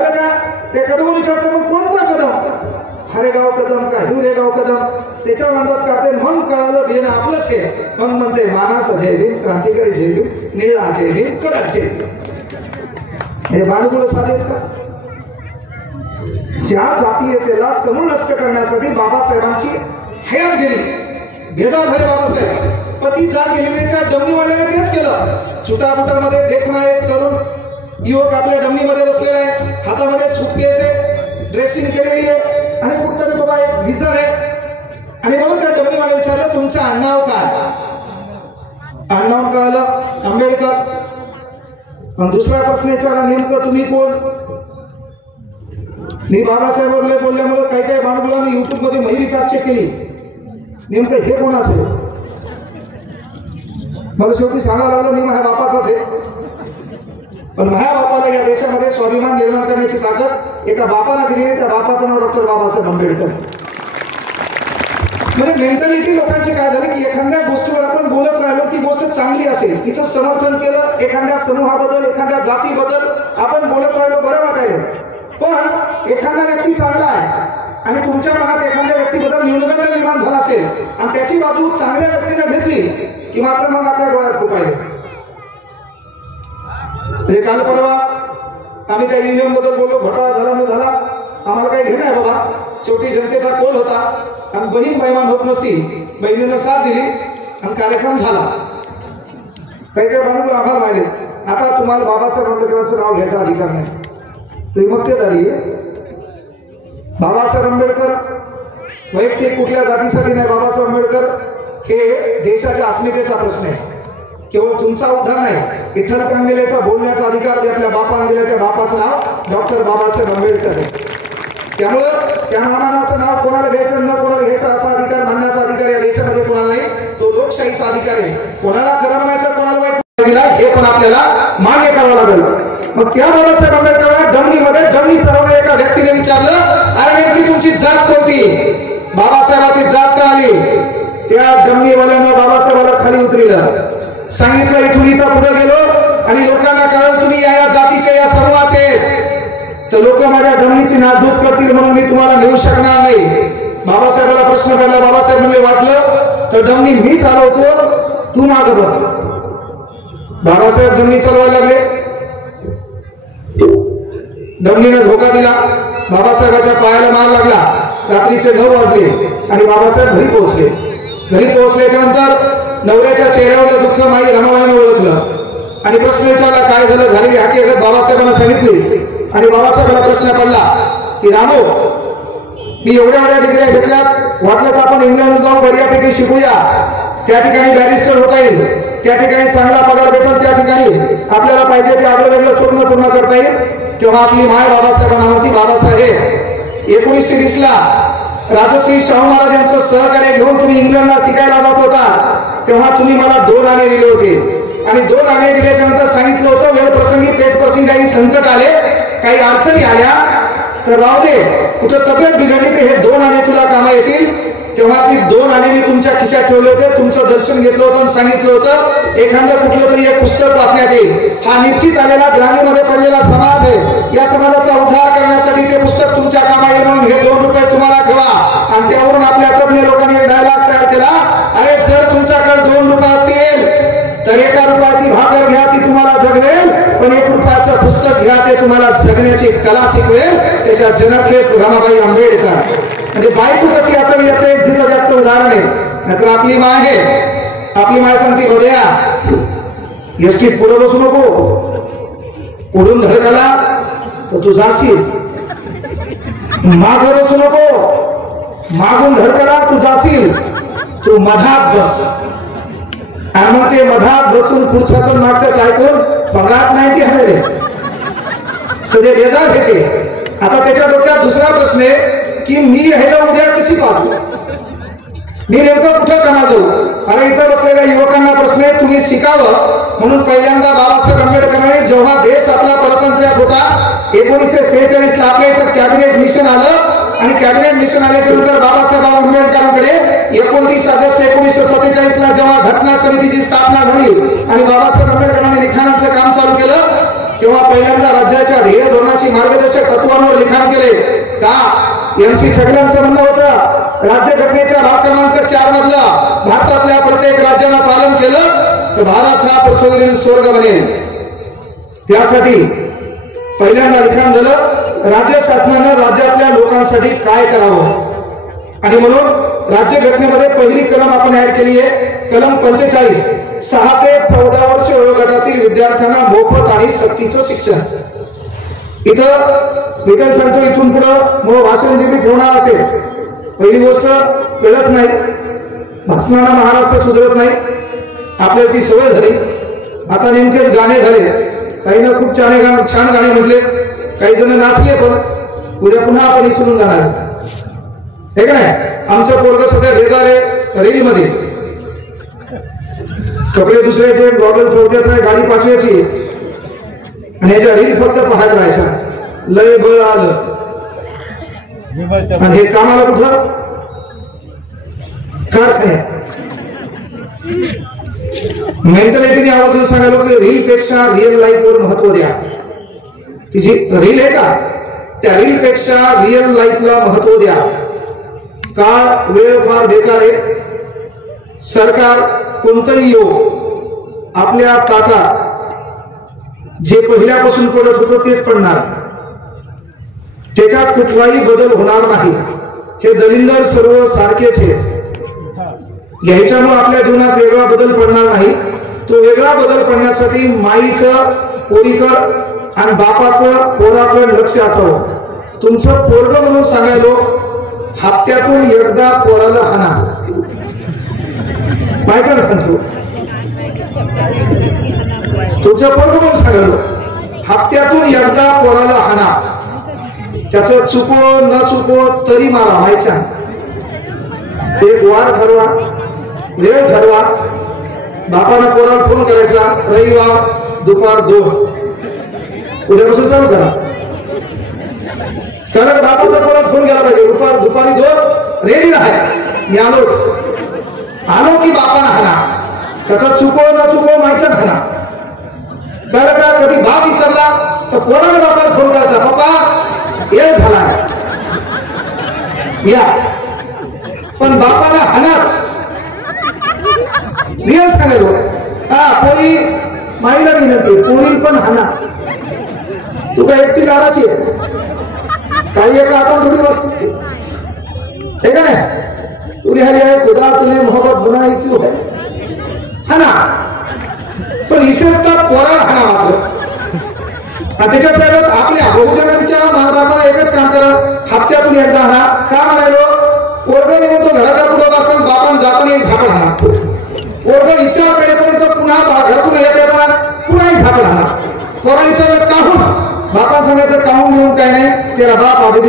ते कदम विचारतो मग कोणता कदम, हरेगाव कदम का हिवरेगाव कदम, त्याच्यावर अंदाज काढते. मग कळालं बियाणं आपलंच हे. मग म्हणते मानाचा जय भीम, क्रांतिकारी जय भीम, निळा जय भीम, कडक जय भीम. हे बाणगुळ साधेत का? ज्या जातीयतेला समूळ नष्ट करण्यासाठी बाबासाहेबांची हयात गेली, बेजार झाले बाबासाहेब. पण ती जात गेली नाही. त्या डमणीवाल्याने तेच केलं. सुटाबुटामध्ये देखणारे तरुण युवक आपल्या डमणीमध्ये बसलेला आहे, हातामध्ये सूटकेस आहे, ड्रेसिंग केलेली आहे आणि कुठतरी बाबा एक व्हिजन आहे. आणि म्हणून त्या डमणीवाला विचारलं तुमचं आडनाव काय? आडनाव कळलं आंबेडकर. आणि दुसरा प्रश्न विचारला नेमकं तुम्ही कोण? मी बाबासाहेब बोलल्यामुळे काही काही बाणगुलांनी युट्यूब मध्ये महिली चेक केली, नेमकं हे कोणाचं? मला शेवटी सांगायला लागलं मी माझ्या बापाचाच आहे. पण माझ्या बापाला या देशामध्ये स्वाभिमान निर्माण करण्याची ताकद एका बापाला दिली आहे. त्या बापाचं नाव डॉक्टर बाबासाहेब आंबेडकर. म्हणजे मेंटॅलिटी लोकांची काय झाली की एखाद्या गोष्टीवर आपण बोलत राहिलो ती गोष्ट चांगली असेल, तिचं समर्थन केलं, एखाद्या समूहाबद्दल एखाद्या जातीबद्दल आपण बोलत राहिलो बरं वाटायला. पण एखादा व्यक्ती चांगला आहे आणि तुमच्या मनात एखाद्या व्यक्तीबद्दल न्यूनगंड निर्माण झाला असेल आणि त्याची बाजू चांगल्या व्यक्तीने घेतली की मात्र मग आपल्या डोळ्यात खुपायले. म्हणजे काल परवा आम्ही त्या ईव्हीएम बद्दल बोललो, घोटाळा झाला न झाला आम्हाला काही घेणं आहे बाबा, शेवटी जनतेचा कोल होता आणि बहीण बैमान होत नसती, बहिणीनं साथ दिली आणि कार्यक्रम झाला. काही काही बाणगुळ आम्हाला माहिती. आता तुम्हाला बाबासाहेब आंबेडकरांचं नाव घ्यायचा अधिकार नाही. तुम्ही मक्तेदारी आहे. बाबासाहेब आंबेडकर वैयक्तिक कुठल्या जातीसाठी नाही. बाबासाहेब आंबेडकर हे देशाच्या अस्मितेचा प्रश्न आहे. केवळ तुमचा उद्धार नाही, विठ्ठल कांगलेचा बोलण्याचा अधिकार आपल्या बापाने दिला. त्या बापाचं नाव डॉक्टर बाबासाहेब आंबेडकर आहे. त्यामुळं त्या महामानाचं नाव कोणाला घ्यायचं न कोणाला घ्यायचं असा अधिकार मानण्याचा अधिकार या देशामध्ये कोणाला नाही. तो लोकशाहीचा अधिकार आहे. कोणाला खरं म्हणायचं कोणाला वाईट दिला हे पण आपल्याला मान्य करावं लागेल. मग त्या बाबासाहेब आंबेडकरांना डमणीमध्ये डमणी चालवणाऱ्या एका व्यक्तीने विचारलं, अरे नेमकी तुमची जात कोणती? बाबासाहेबाची जात का आली? त्या डमणीवाल्यानं बाबासाहेबाला खाली उतरलं, सांगितलं इथून इथं पुढे गेलो आणि लोकांना कळलं तुम्ही या जातीचे या समूहाचे, तर लोक माझ्या डमणीची नासधूस करतील म्हणून मी तुम्हाला नेऊ शकणार नाही. बाबासाहेबाला प्रश्न पडला. बाबासाहेब म्हणले वाटलं तर डमणी मी चालवतो, तू मागं बस. बाबासाहेब डमणी चालवायला लागले. डमणीने धोका दिला, बाबासाहेबाच्या पायाला मार लागला. रात्रीचे 9 वाजले आणि बाबासाहेब घरी पोहोचले. घरी पोहोचल्याच्या नंतर नवऱ्याच्या चेहऱ्यावर दुःख माई रमाबाईने ओळखलं आणि प्रश्न विचारला काय झालं. झालेली हकीकत बाबासाहेबांना सांगितली आणि बाबासाहेबांना प्रश्न पडला की रामो, मी एवढ्या डिग्र्या घेतल्यात, वाटलं तर आपण इंग्लंडला जाऊन बढियापैकी शिकूया, त्या ठिकाणी बॅरिस्टर होता येईल, त्या ठिकाणी चांगला पगार भेटेल, त्या ठिकाणी आपल्याला पाहिजे ते आगळं वेगळं स्वप्न पूर्ण करता येईल. तेव्हा आपली माय बाबासाहेबांना म्हणती, बाबासाहेब 1920 ला राजश्री शाहू महाराज यांचं सहकार्य घेऊन तुम्ही इंग्लंडला शिकायला जात होता, तेव्हा तुम्ही मला 2 आणे दिले होते आणि 2 आणे दिल्याच्या नंतर सांगितलं होतं वेळ प्रसंगी पेच प्रसंगी काही संकट आले, काही अडचणी आल्या तर राहू दे, कुठं तब्येत बिघडली तर हे 2 आणे तुला कामा येतील. तेव्हा ती 2 आणे मी तुमच्या खिशात ठेवले होते, तुमचं दर्शन घेतलं होतं आणि सांगितलं होतं एखादं कुठलं तरी एक पुस्तक वाचण्यात येईल. हा निश्चित आलेला ग्लानीमध्ये पडलेला समाज आहे, या समाजाचा उद्धार करण्यासाठी ते पुस्तक तुमच्या कामा येईल म्हणून हे 2 रुपये तुम्हाला ठेवा. आणि त्यावरून आपल्या तज्ञ लोकांनी एक डायलॉग तयार केला, अरे जर तुमच्याकडे 2 रुपये असतील तर 1 रुपयाची भाकर घ्या, ती तुम्हाला जगवेल, पण 1 रुपयाचं पुस्तक घ्या, ते तुम्हाला जगण्याची कला शिकवेल. त्याच्या जनक आहेत रमाबाई आंबेडकर. म्हणजे बायको कशी असावी याचं एक जिथं जास्त उदाहरण आहे. नाहीतर आपली माय आहे, आपली माय सांगते बघ्या एसटीत पुढे बसू नको, पुढून धडकला तर तू जाशील, मागे बसू नको, मागून धडकला तू जाशील, तू मधात बस. आणि मग ते मधात बसून पुढच्याच मागच्याच ऐकून पगार नाही की हवे सगळे बेजार घेते. आता त्याच्या डोक्यात दुसरा प्रश्न आहे की मी ह्याला उद्या कशी पाहतो, मी नेमकं कुठं कामा जाऊ. अरे इथं बसलेल्या युवकांना प्रश्न आहे, तुम्ही शिकावं म्हणून पहिल्यांदा बाबासाहेब आंबेडकरांनी जेव्हा देश आपला परतंत्र्यात होता 1946 ला आपल्या इथं कॅबिनेट मिशन आलं आणि कॅबिनेट मिशन आल्यानंतर बाबासाहेब आंबेडकरांकडे 29 ऑगस्ट 1947 ला जेव्हा घटना समितीची स्थापना झाली आणि बाबासाहेब आंबेडकरांनी लिखाणाचं काम चालू केलं तेव्हा पहिल्यांदा राज्याच्या ध्येय धोरणाची मार्गदर्शक तत्वांवर लिखाण केले का MC छगलांचं म्हणणं होतं राज्यघटनेच्या भाग क्रमांक 4 मधला भारतातल्या प्रत्येक राज्यानं पालन केलं तर भारत हा पृथ्वीवरील स्वर्ग बनेल। त्यासाठी पहिल्यांदा लिखाण झालं राज्य शासनानं राज्यातल्या लोकांसाठी काय करावं आणि म्हणून राज्यघटनेमध्ये पहिली कलम आपण ऍड केली आहे कलम 45 6 ते 14 वर्ष वयोगटातील विद्यार्थ्यांना मोफत आणि सक्तीचं शिक्षण। इथं विठ्ठल सांगतो इथून पुढं मग भाषण जे मी ठेवणार असेल पहिली गोष्ट कळत नाही भाषणाला महाराष्ट्र सुधरत नाही आपल्याला ती सवय झाली आता नेमकेच गाणे झाले काहींना खूप छान गाणे म्हटले काही जण नाचले पण उद्या पुन्हा आपण विसरून जाणार हे का नाही आमचं पोरग सध्या बेजारे रेल मध्ये कपडे दुसऱ्याचे गॉगल चौथ्याचा गाडी पाठवायची आणि याच्या रील फक्त पाहत राहायच्या लय बळ आलं आणि हे कामाला कुठं कारखान्यात मेंटॅलिटीने आवर्जून सांगायला की रील पेक्षा रिअल लाईफ वर महत्व द्या ती जी रील आहे का त्या रील पेक्षा रिअल लाईफला महत्व द्या काळ वेळ फार बेकार आहे सरकार कोणतंही येऊ आपल्या ताटात जे पहिल्यापासून पडत होतं तेच पडणार त्याच्यात कुठलाही बदल होणार नाही हे दलिंदर सर्व सारखेच आहे याच्यामुळे आपल्या जीवनात वेगळा बदल पडणार नाही तो वेगळा बदल पडण्यासाठी माईचं पोरीकड आणि बापाचं पोराकडे लक्ष असावं तुमचं पोरग म्हणून सांगायलो हप्त्यातून एकदा पोराला हाना माहिती सांगतो तुमचं पोरग म्हणून सांगायलो हप्त्यातून एकदा पोराला हाना त्याचं चुको न चुको तरी मारा माहिती एक वार ठरवा वेळ ठरवा बापाला पोराला फोन करायचा रविवार दुपार 2 उद्यापासून चालू करा कारण बापाचा पोराला फोन केला पाहिजे दुपारी 2 रेडी राहायचं मी आलो की बापाला हाना त्याचा चुको न चुको माहिती हाना कळलं का कधी बाप विसरला तर पोराला बापाला फोन करायचा पप्पा येळ झालाय या पण बापाला हानाच रिअल सांगायलो पोरी माईला विनंती पोरी पण हाना तू काय एकटी लाडाची आहे काही एका हातात थोडी वस्तू है का नाही तू लिहायली आहे खुदा तुने मोहब्बत बनाई क्यों है हाना पण विशेषतः पोराला हाना मात्र त्याच्यात आपल्या बहुजनांच्या महाराजांना एकच काम करा हप्त्यातून एकदा हाना का म्हणालो पोरग म्हणून तो घराच्या पुढे बसेल बापान जाताना एक झापड हाना पोरग विचार करेपर्यंत पुन्हा घरातून येताना पुन्हा एक झापड हाना पोरा विचारलं काहून बापा सांगायचं काहून मिळून काय नाही त्याला बाप आधी